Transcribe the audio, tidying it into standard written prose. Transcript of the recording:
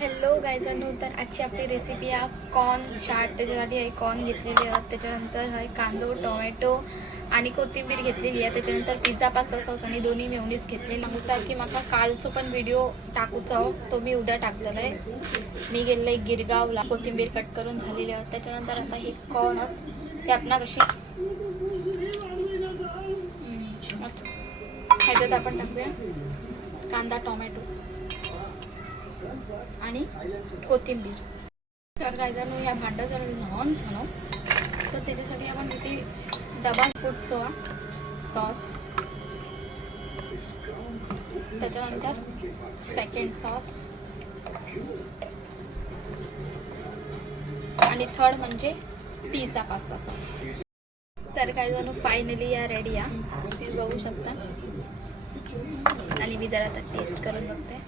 Hello गायजांनो, तर आजची आपली रेसिपी आहे कॉर्न चाट. त्याच्यासाठी आहे कॉर्न घेतलेले आहेत, त्याच्यानंतर आहे कांदो, टोमॅटो आणि कोथिंबीर घेतलेली आहे. त्याच्यानंतर पिझ्झा पास्ता सॉस आणि दोन्ही मेयोनीज घेतलेली. सांगूचा की माका कालचो पण व्हिडिओ टाकूचा हो, तो मी उद्या टाकलेला आहे. मी गेलेलं आहे गिरगावला. कोथिंबीर कट करून झालेली आहे. त्याच्यानंतर आता हे कॉर्न आहेत ते आपणा कशी मस्त ह्याच्यात आपण टाकूया कांदा, टोमॅटो आणि कोथिंबीर. तर गायजांनो, ह्या भांडा जर नॉन झालो तर त्याच्यासाठी आपण इथे डबा फूडचा सॉस, त्याच्यानंतर सेकंड सॉस आणि थर्ड म्हणजे पिझ्झा पास्ता सॉस. तर गायजांनो, फायनली या रेडी या तुम्ही बघू शकता आणि मी जरा आता टेस्ट करून बघते.